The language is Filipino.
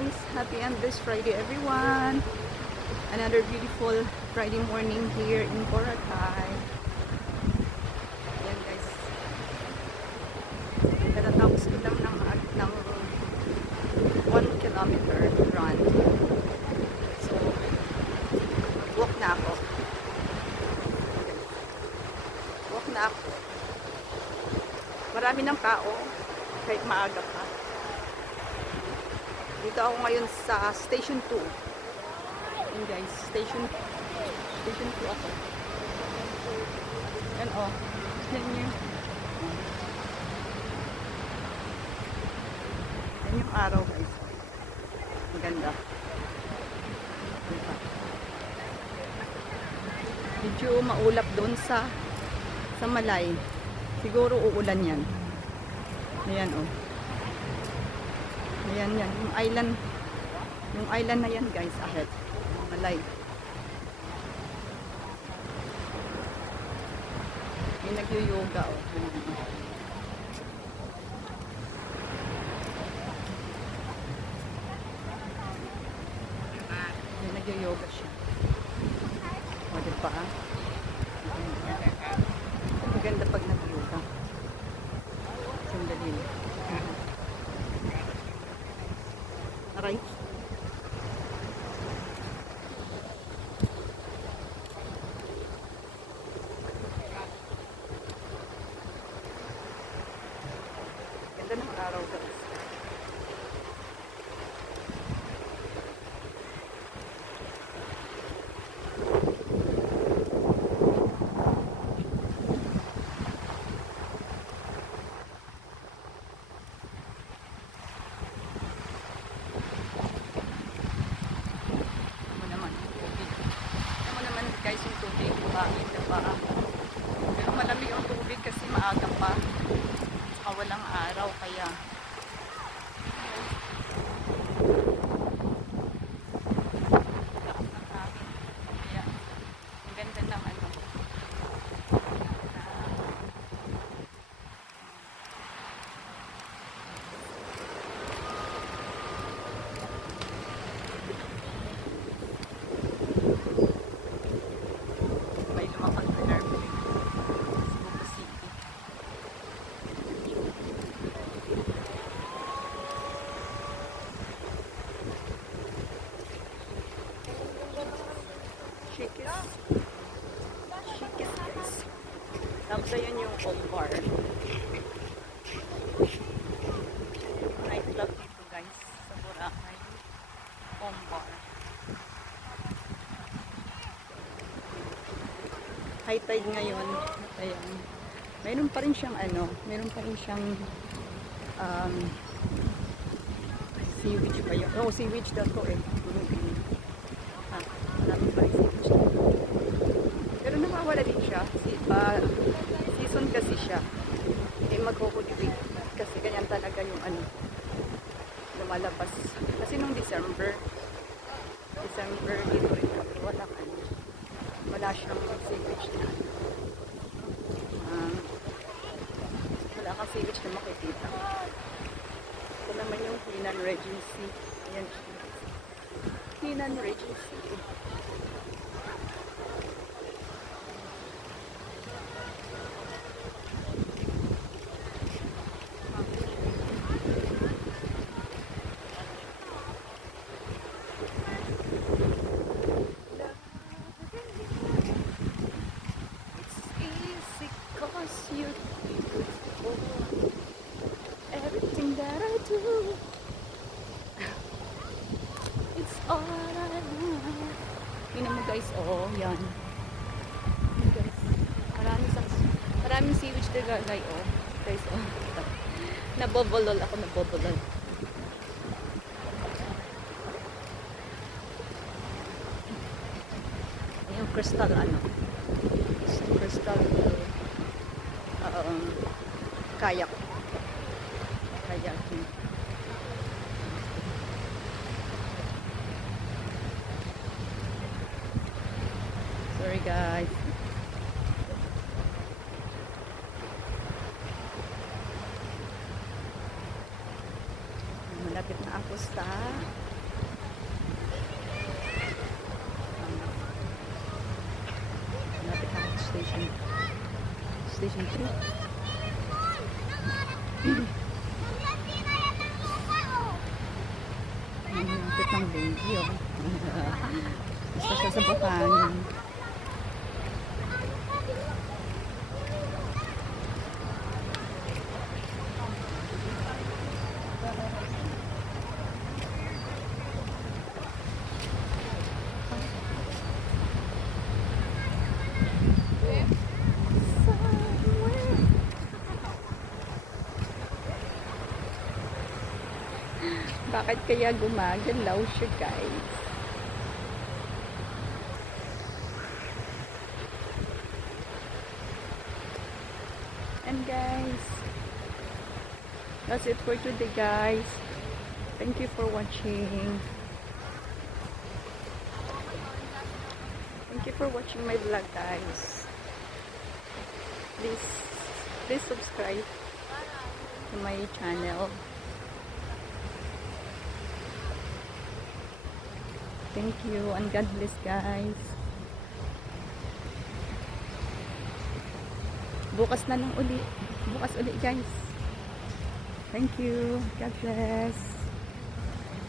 guys, happy Andres Friday everyone. Another beautiful Friday morning here in Boracay. Yan guys, katatapos ko lang ng 1 kilometer run. So walk na ako. Walk na ako. Marami ng tao kahit maaga pa. Dito ako ngayon sa Station 2. Yun guys, Station 2 ako. Yan o. Yan yun. Yan yung araw guys. Ang ganda. Medyo maulap doon sa Malay. Siguro uulan yan. Ayan o. Ayan yan. Yung island na yan guys ahead. Malay. May nag-yoga o. May nag-yoga siya. O diba? Maganda pag nag-yoga. Sandali. Aray. Ganda ng araw guys. Guys, yung tubig, bakit na pa? Pero malamig ang tubig kasi maaga pa. Saka walang araw, kaya lakas ng hangin. Kaya ang ganda ng ano. Shikis guys. Tapos yun yung home bar. Nightclub dito guys sa Boracay. Home bar. High tide ngayon. Ayan. Mayroon pa rin siyang seaweed pa yun. Oh, seaweed daw to eh. Marami pa rin seaweed. Pero nawawala din siya. Season kasi siya. Eh mag-cultivate. Kasi ganyan talaga yung lumalabas. Kasi nung December dito rin kami. Wala siyang seaweed na. Wala kang seaweed na makikita. Ito naman yung Hinan Regency. Ayan siya. Hinan Regency. You're beautiful. Everything that I do, it's all I want. Tingnan mo guys, oh, yan. Guys, maraming seaweed na guys, oh. Guys, oh. Nabobolol ako. Yung crystal, kayaking. Sorry guys. Malapit na ako sa Station 3. Ang cute ng baby, oh. Basta siya sa buhangin. Bakit kaya gumagalaw siya, guys? And guys, that's it for today, guys. Thank you for watching. Thank you for watching my vlog, guys. Please subscribe to my channel. Thank you and God bless, guys. Bukas na lang uli. Bukas uli, guys. Thank you. God bless.